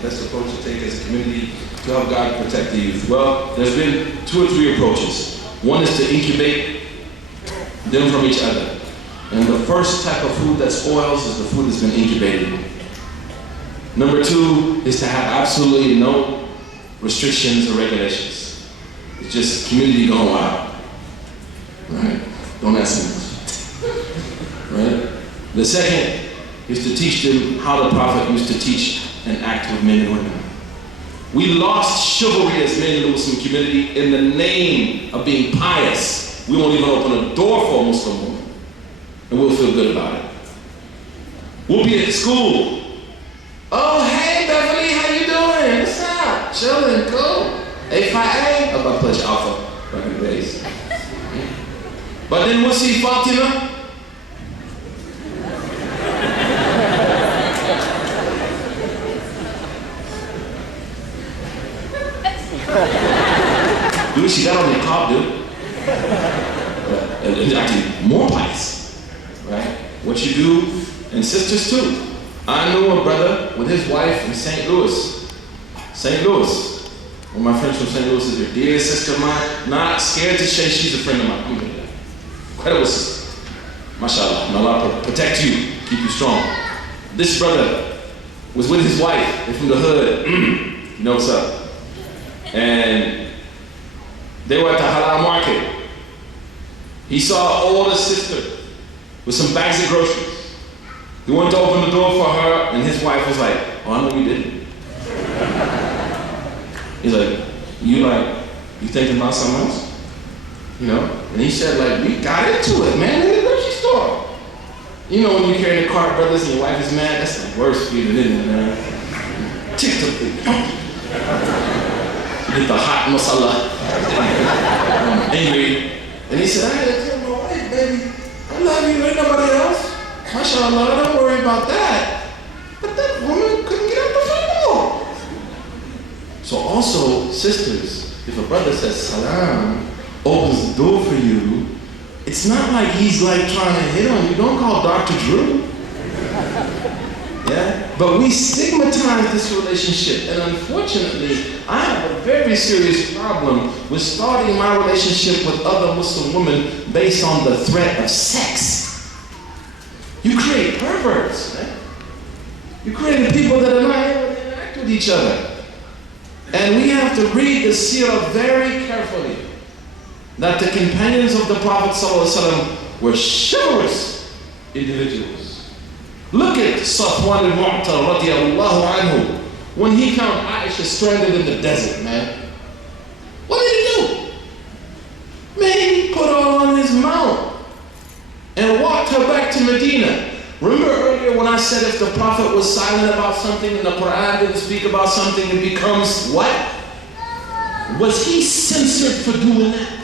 the best approach to take as a community to help God protect the youth? Well, there's been 2 or 3 approaches. One is to incubate them from each other. And the first type of food that spoils is the food that's been incubated. Number 2 is to have absolutely no restrictions or regulations. It's just community going wild. Right? Don't ask me. Right? The second is to teach them how the Prophet used to teach and act with men and women. We lost chivalry as men in the Muslim community in the name of being pious. We won't even open a door for a Muslim woman, and we'll feel good about it. We'll be at school. Oh, hey, Beverly, how you doing? What's up? Chilling, cool. A5A? I'm about to pledge Alpha back in the days. But then we'll see Fatima. Dude, she got on the niqab, dude. It's actually more pious, right? What you do, and sisters too. I knew a brother with his wife in St. Louis. St. Louis. One of my friends from St. Louis is your dear sister of mine. Not scared to say she's a friend of mine. Incredible sister. MashaAllah. May Allah protect you, keep you strong. This brother was with his wife. They're from the hood. You know what's up. And they were at the halal market. He saw an older sister with some bags of groceries. He went to open the door for her, and his wife was like, oh, I know you didn't. He's like, you thinking about something else? You know? And he said, like, we got into it, man, in the grocery store. You know when you carry the cart, brothers, and your wife is mad? That's the worst feeling, isn't it, man? Tick-tock. Get the hot masala. Angry. And he said, I had to tell my wife, baby, I love you, ain't nobody else. MashaAllah, don't worry about that. But that woman couldn't get out the front door. So also, sisters, if a brother says salam, opens the door for you, it's not like he's like trying to hit on you. Don't call Dr. Drew. Yeah? But we stigmatize this relationship, and unfortunately, I have a very serious problem with starting my relationship with other Muslim women based on the threat of sex. You create perverts, man. You create people that are not able to interact with each other. And we have to read the seerah very carefully, that the companions of the Prophet ﷺ were chivalrous individuals. Look at Safwan al-Mu'tal radiyallahu anhu. When he found Aisha stranded in the desert, man. What did he do? Man, he put her on his mount and walked her back to Medina. Remember earlier when I said if the Prophet was silent about something and the Quran didn't speak about something, it becomes what? Was he censored for doing that?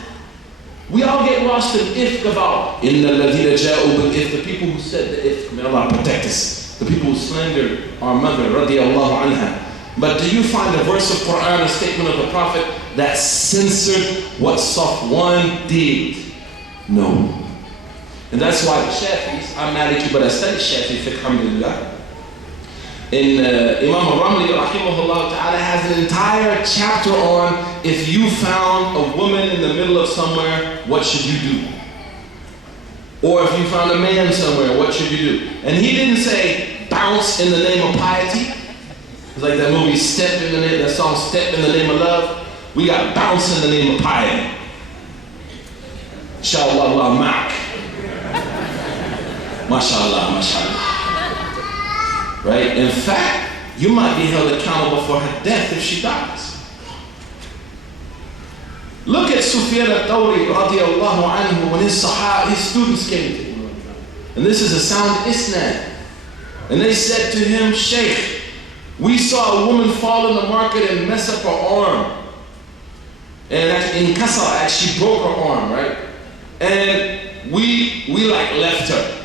We all get lost in ifk about inna alladhina ja'u bil ifk, the people who said the ifk, may Allah protect us, the people who slandered our mother radiyallahu anha. But do you find a verse of Quran, a statement of the Prophet that censored what Safwan did? No. And that's why the Shafis, I'm mad at you, but I studied Shafi fiqh, alhamdulillah. And Imam al-Ramli rahimahullah ta'ala has an entire chapter on if you found a woman in the middle of somewhere, what should you do? Or if you found a man somewhere, what should you do? And he didn't say bounce in the name of piety. It's like that movie Step in the name, that song Step in the Name of Love. We got bounce in the name of piety. Inshallah Allah ma'ak. MashaAllah, MashaAllah. Right? In fact, you might be held accountable for her death if she dies. Look at Sufyan al-Thawri radiyallahu anhu when his students came to him. And this is a sound isnad. And they said to him, Sheikh, we saw a woman fall in the market and mess up her arm. And in Kasar, she broke her arm, right? And we like left her.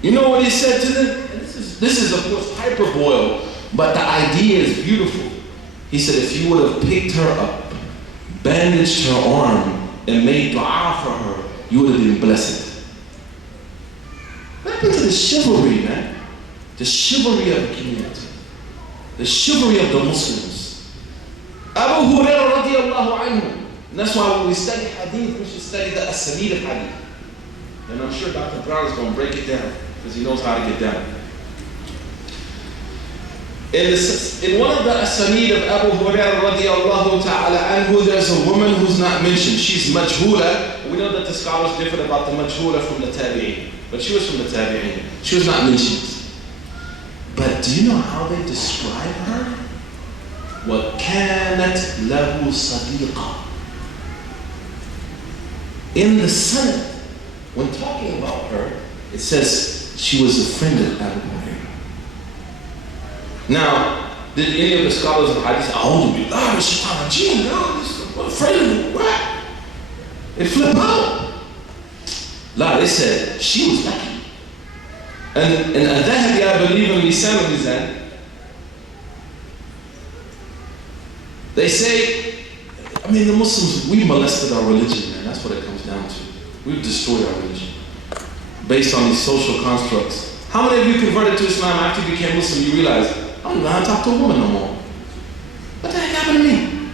You know what he said to them? This is of course hyperbole, but the idea is beautiful. He said if you would have picked her up, bandaged her arm, and made dua for her, you would have been blessed. What happened to the chivalry, man? the chivalry of the community, the chivalry of the Muslims. Abu Hurairah radiallahu anhu. And that's why when we study hadith, we should study the asanid of hadith. And I'm sure Dr. Brown is going to break it down because he knows how to get down. In one of the asanid of Abu Hurairah radiallahu ta'ala anhu, there's a woman who's not mentioned. She's majhula. We know that the scholars differ about the majhula from the tabi'in. But she was from the tabi'in. She was not mentioned. But do you know how they describe her? وَكَانَتْ لَهُ صَدِيقًا. In the Sunnah, when talking about her, it says she was a friend of Abu Hurairah. Now, did any of the scholars of hadith say, "A'udhu shaitan rajim, no, this is a friend of what?" They flip out. La, they said she was lucky. And Al-Dhahabi, I believe in Lisan al-Mizan, they say, I mean, the Muslims, we molested our religion, man. That's what it comes down to. We've destroyed our religion based on these social constructs. How many of you converted to Islam after you became Muslim? You realize, I don't know how to talk to a woman no more. What the heck happened to me?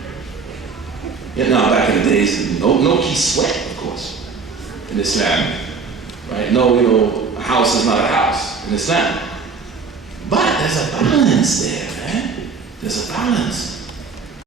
Yeah, now back in the days, no key sweat, of course, in Islam, right? No, a house is not a house in Islam. But there's a balance there, man. There's a balance.